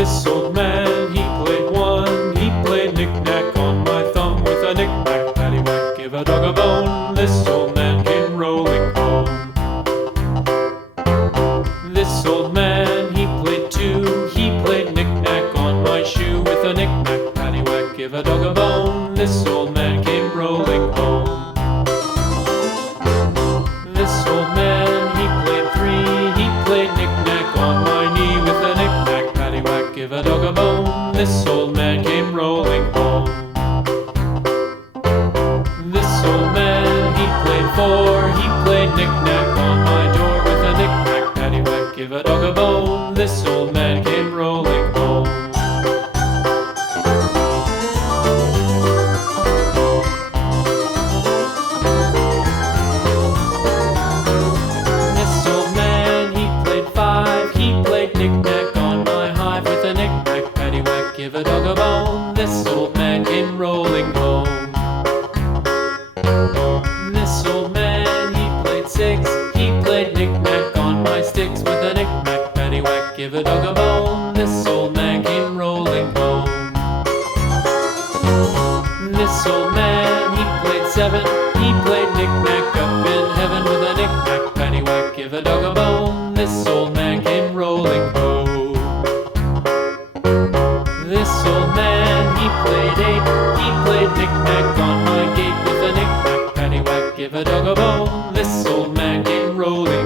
This old man, he played one. He played knick-knack on my thumb with a knick-knack, paddywhack, give a dog a bone. This old man came rolling home. This old man, he played two. He played knick-knack on my shoe with a knick-knack, paddywhack, give a dog a bone. This old man came rolling home. This old man, he played three. He played knick-knack on my knee with a knick-knack, paddywhack, give a dog a bone. This old man came rolling home. This old man, he played four. He played knick-knack on my door with a knick-knack, paddywhack, give a dog a bone. This old man came rolling home. This old man, he played five. He played knick-knack on my hive with a knick-knack, paddywhack, give a dog a bone. This old man came rolling home. This old man, he played six. He played knick-knack on my sticks with a knick-knack, paddywhack, give a dog a bone. This old man came rolling home. This old man, he played seven. He played knick-knack up in heaven with a knick-knack, paddywhack, give a dog a bone. This old man came rolling home. This old man, he played eight. He played knick-knack on my gate with a knick-knack, paddywhack, give a dog a bone. This old man came rolling